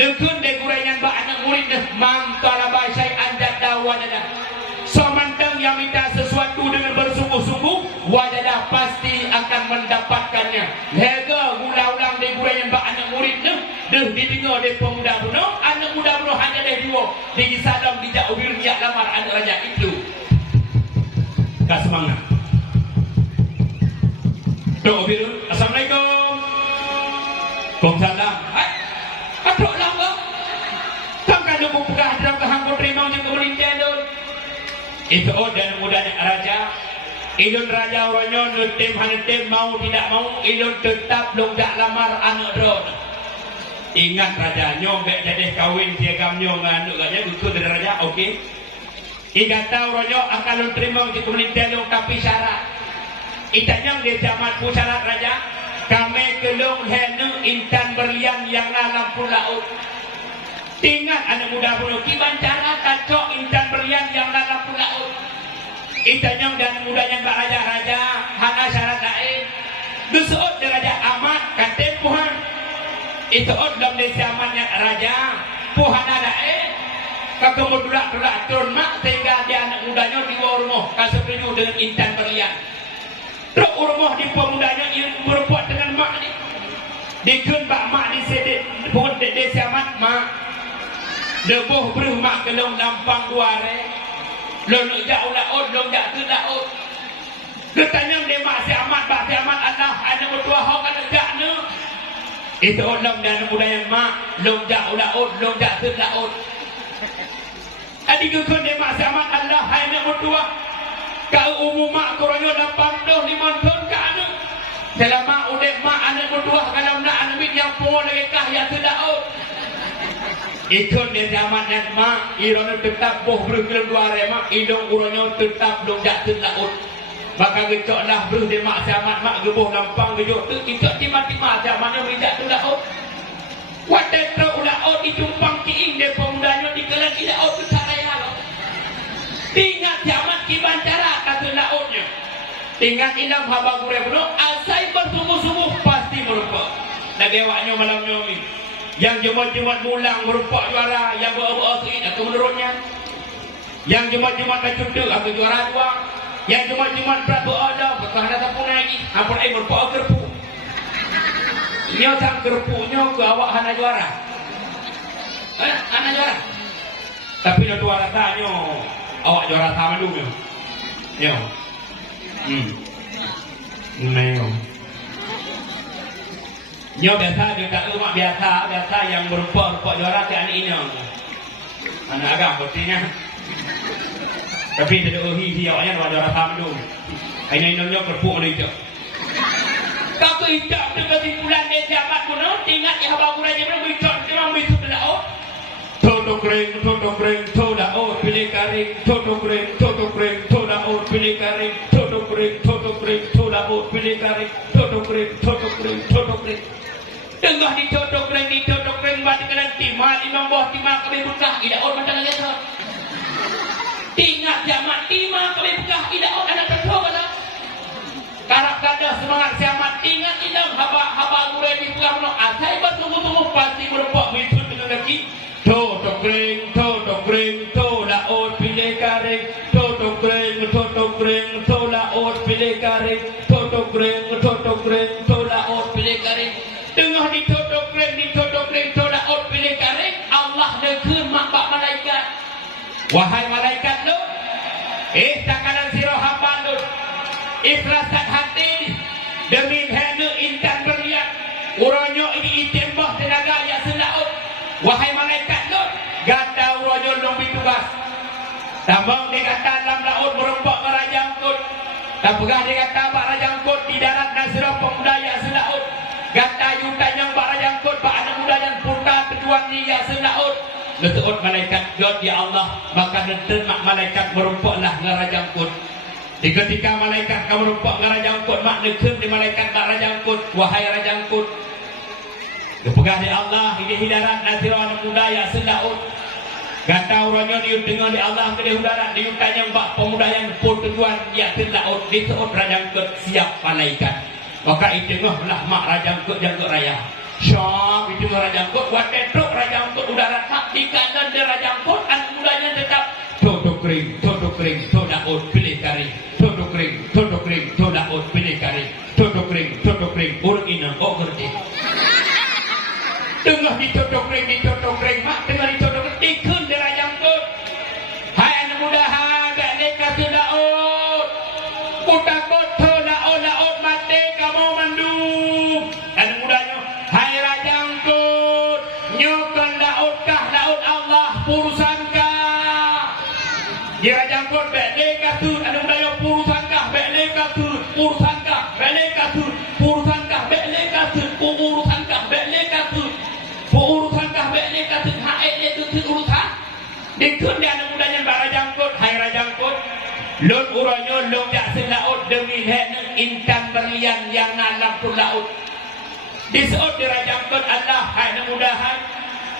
Lekun de gurayan ba anak murid dah man talaba syai'an jadda wajada. Semantang yang minta sesuatu dengan bersungguh-sungguh, wajadah pasti akan mendapatkannya. Lega gula ulang de gurayan ba anak murid dah didengar de pemuda buno, anak muda buno hanya de dua. Di sadam dijak ubir jak lamar anak raja itu. Kas semangat. Doa ubir. Assalamualaikum. Waalaikumsalam. Atok lama. Kam kan aku pegah dalam kehangkut terima je kemelintian tu. Itu dan mudanya raja. Ilun raja orangnya nutim hanetim mau tidak mau ilun tetap longgak lamar anak drone. Ingat raja nyobek jadi kawin piagamnya nganduk raja ikut dari raja okey. Igata orangnya akan lun terima je kemelintian tu tapi syarat. Itanya dia zaman pusyarat raja. Kami kelung henu intan berlian yang lampu laut. Ingat anak muda bulu kiban cara kacok intan berlian yang lampu laut. Itanya dan mudanya Pak Raja hana syarat lain. Dusut raja amat kata Tuhan. Itu dalam desa amatnya raja Tuhan lain. Kakak tulak turun mak sehingga dia anak mudanya di rumah kasih penuh dengan intan berlian. Teruk rumah di pemudanya ia berbuat dengan mak ni. Dikun bak mak di sedek pun de siamat mak. Deboh beruh mak kelong lampang duare. Lolok jauh laut, long jatuh laut. Ketanya de mak siamat bak siamat Allah ada berdua hok ada jakna. Itu orang dan muda yang mak long jauh laut, long jatuh laut. Adik kun de mak siamat Allah ada berdua. Kau umum mak korangnya dapat dah 5 tahun ke anak. Selama udah mak anak berdua kalau nak anak yang pun lagi kah yang terdaut. Ikut dia zaman yang mak irona tetap boh berkelan dua hari mak hidung urangnya tetap dong jak terdaut. Maka gecok lah beruh dia mak zaman mak geboh lampang gejok tu kita tiba-tiba zamannya bijak terdaut. Wadah terdaut ditumpang kiing dia pemudanya di kelan ilaut tu caranya lo. Ingat zaman kiban cara kata lautnya. Ingat ilam haba gure bunuh asai bersungguh-sungguh pasti merupa. Nagewaknya malam nyomi. Yang jumat-jumat mulang merupa juara. Yang berapa sehid aku menurutnya. Yang jumat-jumat kacuduk aku juara 2. Yang jumat-jumat berapa ada betul ada tapun lagi. Ampun air merupa kerpu. Nyo sang kerpunya ke awak hana juara. Hana juara. Tapi ada dua rasanya. Awak juara sama dulu. Yo. Neo. Nyo biasa juga rumah biasa yang berupa juara ke anak ini. Anak agak bertinya. Tapi tidak uhi awaknya juara sama dulu. Ini nyo kerpuk ni je. Kau hijab dekat di bulan dia jabat pun ingat ya abang raja pun hijab dia ambil tu dah. Toto kering, toda out, pilih karing, toto kering, toda out, pilih karing, toto kering, toda out, pilih karing, toto kering. Tengah di toto kering, bati kanan timah, imam bawah timah kami buka, tidak out macam lagi tu. Ingat jamat timah kami buka, tidak out anak tertua mana? Karak kada semangat siamat, ingat inam haba gure di buka mana? Asai bertunggu-tunggu pasti berbuat mitun dengan lagi. Toto kering, toda out, pilih karing, toto kering, toda out, pilih karing, toto kering, toda out, pilih karing. Tengah di toto kering, toda out, pilih karing. Allah negeri mak malaikat. Wahai malaikat lu, takanan sirah hamba lu, ikhlasan hati demi henu intan berlian. Urangnya ini itembah tenaga yang selaut. Wahai malaikat Lut, gata urangnya long bitugas. Tambang dia kata dalam laut merempak ke Raja Angkut. Dan pegah dia kata Pak Raja Angkut di darat dan serah pemuda yang selaut. Gata yutanya Pak Raja Angkut, Pak anak muda yang purta tujuan ni yang selaut. Letuut malaikat God ya Allah, maka termak malaikat merumpaklah ke Raja Angkut. Di ketika malaikat kamu merumpak ke Raja Angkut, mak nekem di malaikat Pak Raja Angkut. Wahai Raja Angkut, kepegah di Allah, ini hidarat nasirah anak muda yang selaut. Kata orangnya diut dengan di Allah ke udara diutan yang bak pemuda yang pun tujuan yang selaut di seut Raja Angkut siap malaikat. Maka itu lah mak Raja Angkut yang ke raya. Syok itu Raja Angkut, buat tetruk Raja Angkut udara tak di kanan dia Raja Angkut, anak mudanya tetap todok kering, todaut pilih kari, todok kering, todaut pilih kari, todok kering, urut ina, oh ngerti. Tengah di todok kering, mak tengah di todok kering, dikun dia Raja Angkut. Hai anak muda, hai leka todaut, kutakut todaut mati kamu mandum. Anak mudanya, hai Raja Angkut, nyokon lautkah laut Allah purusankah? Di Raja Angkut bele katut, anak mudanya purusankah bele katut, purusankah bele katut, purusankah bele katut, urusankah bele katut, urusankah bele katut, hae itu urusan. Dikun dia anak mudanya Raja Angkut, hai Raja Angkut, lon uranyo lon jak selaut demi heneng intan berlian yang nalam tu laut. Di saat di Raja Angkut Allah hai mudahan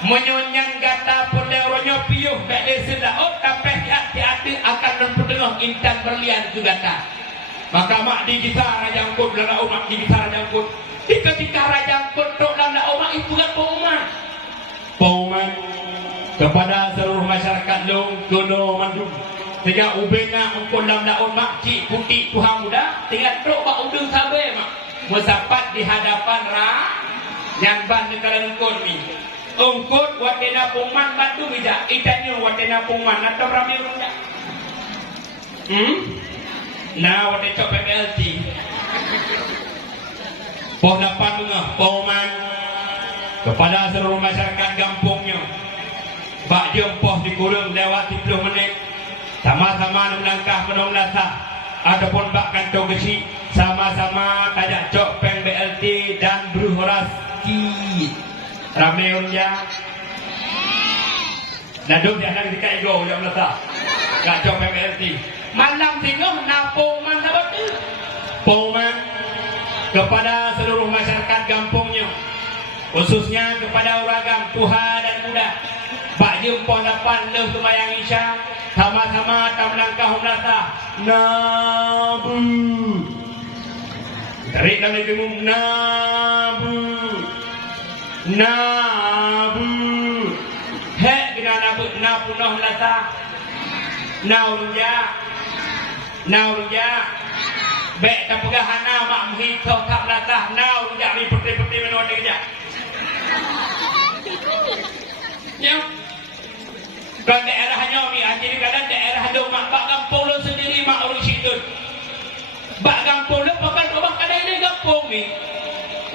menyonyang gata penderonyo piuh bade selaut tapi hati-hati akan mempertengah intan berlian tu gata. Maka mak di kisah Raja Angkut lana umat di kisah Raja Angkut. Di ketika Raja Angkut tok lana umat itu kan pengumuman kepada seluruh masyarakat long kono mandung. Sehingga ubena engkau dalam daun mak cik putih Tuhan muda tinggal tok mak udung sabai mak musapat di hadapan nyamban negara engkau ni engkau watena pungman bantu bija itanya watena pungman atau rame runda nah watena cok PMLT poh dapat bunga pengumuman kepada seluruh masyarakat kampungnya bak jempoh dikurung lewat 30 menit sama-sama melangkah menung lasah ataupun bak kantong besi sama-sama tajak cok peng BLT dan berhoras ki rame unja naduk jangan dikai go yang lasah gak cok peng BLT malam tinggal napung man sahabat pengumuman kepada seluruh masyarakat kampungnya khususnya kepada uragam Tuhan dan muda bak jempol dapan leh kemayang isya sama-sama tak melangkah melasa nabu tarik dalam negerimu nabu hek kena nabu napunah melasa naurunja bek tak pegah hana mak mhito tak melasa naurunja ni peti-peti menua kerja ya kan daerahnya ni jadi kadang daerah ada mak bak kampung lo sendiri mak urus itu bak kampung lo pakai rumah kadang ini kampung ni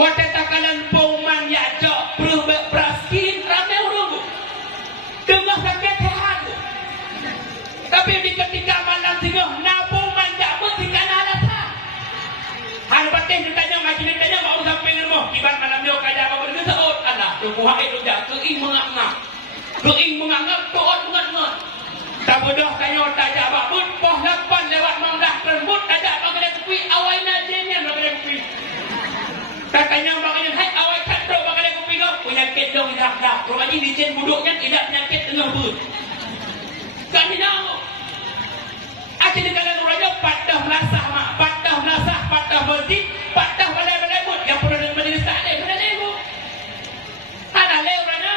wata takalan pauman ya cok perlu beraskin ramai orang tu tengah sakit sehat tapi di ketika malam tengah napuman tak mesti kan alasan hal batin ditanya macam ditanya mau sampai rumah kibat malam dia kaya apa benda seot Allah tu kuhai tu jak keing mengangap toot mengat tak bodoh kayo tajak bakut poh lapan lewat mamdah terbut tajak bagi kuih awai najennya bagi kuih katanya bagi hai awai katro bagi kuih kau penyakit dong dak rumah ini dijen buduknya tidak penyakit tengah bud kan dinau aja dikalan uranya patah melasah mak patah masjid patah balai bud yang perlu dengan majlis taklim kena demo ada leuranya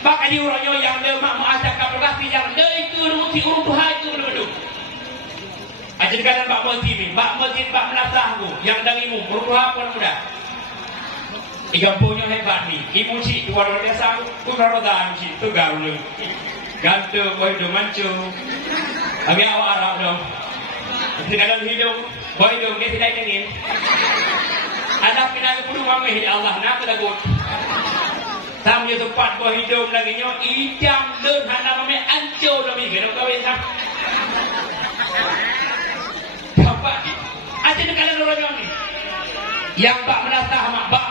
bak di uranya yang dia mak ajak kapolasi yang dia itu ruti urut Tuhan itu betul. Aja dikalan bak masjid bak melasah aku yang dangimu urut Tuhan pun mudah. Igampungnya hebat ni. Ibu cik tu orang biasa aku karodan cik tu garulu. Gantung boy do mancu. Agak awak Arab dong. Dikalan hidung boy dong dia tidak ingin. Ada pinang kudu mameh di Allah nak lagut. Sampai tempat buah hidung lagi nyo ijam dan hana mami ancur demi kena kawin tak. Dapat aja dekalan orang ni. Yang bak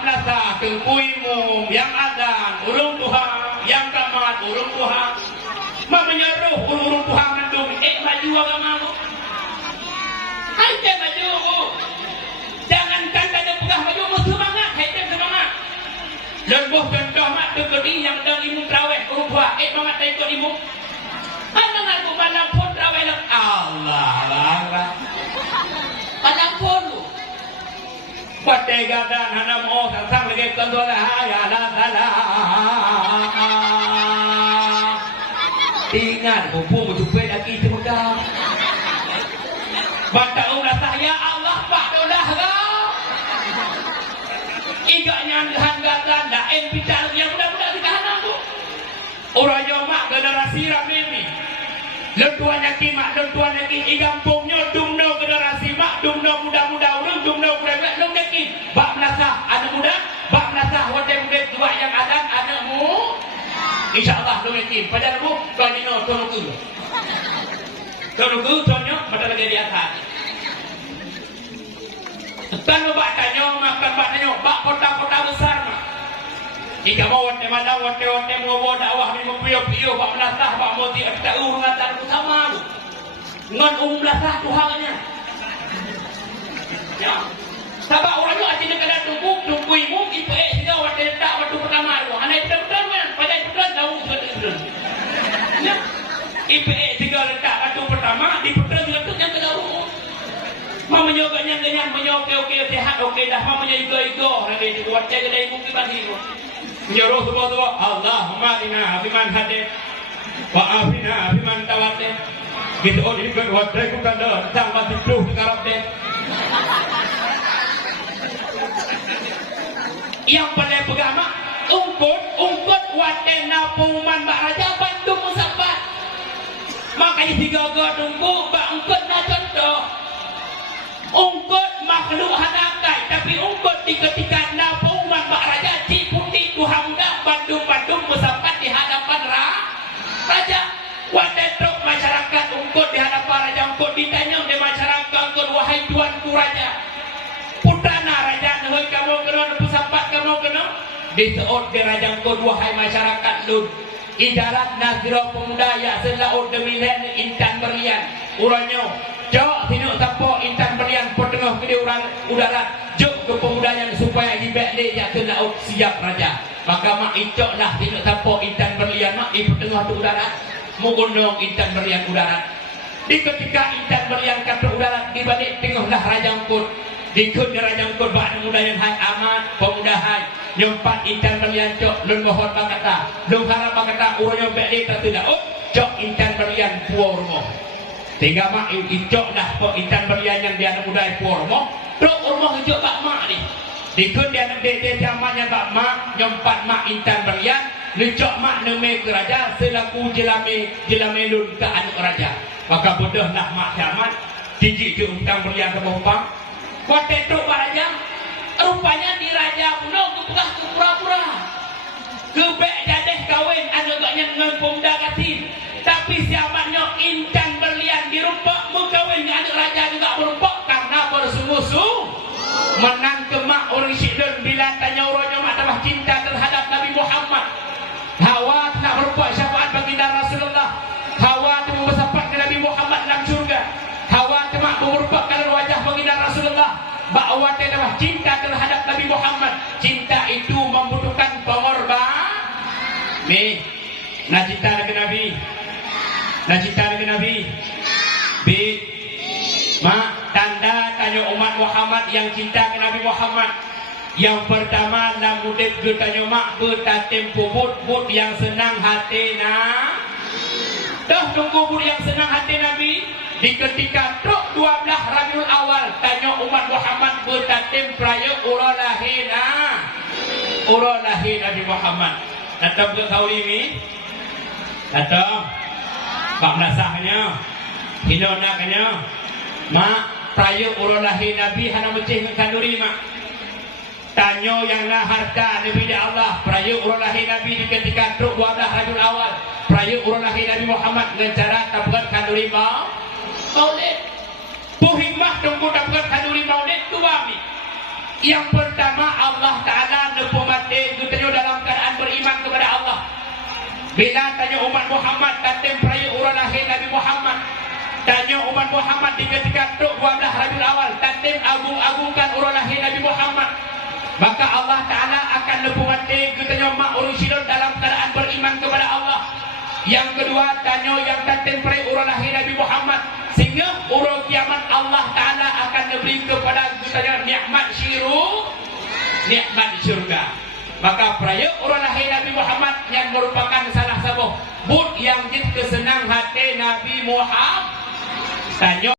melasah tengkuimu, yang adan urung Tuhan, yang kamat urung Tuhan. Mak menyeruh urung Tuhan mendung maju agamamu. Aja maju. Jangankan kada pegah maju semangat, hai semangat. Lembuh contoh mak tegedi yang dah imu terawih urut buah mamat tak ikut imu anak aku malam pun terawih Allah malam pun Pategadan hana mo sang lagi kandola ya la la. Ingat kumpul jumpa lagi mudah. Baca ulah saya Allah pak dolah kau. Igaknya hanggatan dah pital yang mudah-mudah ditahan tu. Orang mak generasi ramai. Lentuan yang mak lentuan yang igampungnya dumno generasi mak dumno muda-muda urang dumno kuda-kuda dum dekin bak menasah anak muda bak menasah wadah muda tua yang ada anakmu insyaallah dum dekin padahal kau dino tonuku tonyo pada lagi di atas kan bak tanyo makan bak tanyo bak kota-kota besar mak jika mau wate mana wate mengowo dakwah ni mempuyo-puyo bak menasah bak moti tak urungatan sama lu ngan belasah Tuhannya ya sabak orang tu artinya kada tunggu imu ipe tiga wate tak waktu pertama lu anak betul kan pada betul tahu betul ya ipe tiga letak waktu pertama di betul juga tu yang kada umum mau menyoganya dengan oke sehat oke dah mau menyogo lagi buat jaga dari mungkin bagi Nyuruh semua Allahumma inna afiman hadith wa afina afiman tawate gitu ini kan wadai bukan dah sama tidur sekarang deh yang pada pegama ungkut wadai napuman mbak raja Bandung musabat makanya tiga tunggu mbak ungkut na contoh ungkut makhluk hanakai tapi ungkut di ketika napuman mbak raja Ciputi Tuhan Bandung musabat di hadapan raja wadai truk masyarakat ungkut di hadapan raja ungkut ditanya oleh masyarakat ungkut wahai tuanku raja putrana raja nuhun kamu kena pusapat kamu kena diseut di raja ungkut wahai masyarakat lun idarat nazira pemuda ya selaut demilen intan berlian uranyo jauh tinuk sapo intan berlian pertengah ke udara jauh ke pemuda yang supaya dibekle ya selaut siap raja maka mak icok lah tinuk sapo intan berlian mak di pertengah tu udara mengundang intan berlian udara di ketika intan berlian kata udara di balik tengahlah raja ungkut dikut di raja ungkut bak muda yang hai amat pemuda hai nyempat intan berlian cok lun mohon bakata lun harap bakata urunyo beli tertudak cok intan berlian puormo tiga mak icok dah po intan berlian yang dia anak muda puormo truk urmo hijau bak mak ni dikut dia anak dede zamannya bak mak nyempat mak intan berlian lecok mak neme ke raja selaku jelame lun ke anak raja maka bodoh lah mak zaman tiji je intan berlian ke bompang kote truk raja rupanya di raja puno kepegah ke pura-pura kebek jadeh kawin anaknya dengan pemuda katin tapi siapanya intan berlian dirupak mengkawin dengan anak raja juga berupak karena bersungguh-sungguh menang kemak orang syidun bila tanya orangnya mak tambah cinta terhadap Nabi Muhammad Hawa nak berupak syafaat baginda Rasulullah Hawa tu membesapat ke Nabi Muhammad dalam surga Hawa tu mak berupak kalau wajah baginda Rasulullah bahwa adalah cinta terhadap Nabi Muhammad cinta itu membutuhkan pengorbanan nih nak cinta dengan Nabi bi mak tanda tanya umat Muhammad yang cinta ke Nabi Muhammad yang pertama lamudek bertanya mak bertatem puput yang senang hati dah tunggu bud yang senang hati Nabi di ketika truk 12 Rabiul Awal tanya umat Muhammad bertatim peraya uralahi Nabi Muhammad datang ke kau ini datang Pak Nasahnya Hinonaknya mak peraya uralahi Nabi hana mecih kanduri mak tanya yang lah harta Nabi Allah peraya uralahi Nabi di ketika truk 12 Rabiul Awal peraya uralahi Nabi Muhammad dengan cara tabur kanduri maulid hikmah tunggu dapat kanuri maulid dua mi yang pertama Allah Ta'ala nepomate kita dalam keadaan beriman kepada Allah bila tanya umat Muhammad tatem peraya urang lahir Nabi Muhammad tanya umat Muhammad di ketika 12 Rabiul Awal tatem agung-agungkan urang lahir Nabi Muhammad maka Allah Ta'ala akan nepomate kita mak urang sidon dalam keadaan beriman kepada Allah yang kedua tanya yang tatem peraya urang lahir Nabi Muhammad sehingga urang kiamat Allah Ta'ala akan memberi kepada kita nikmat syiru nikmat di surga. Maka peraya orang lahir Nabi Muhammad yang merupakan salah satu bud yang jid kesenang hati Nabi Muhammad. Tanya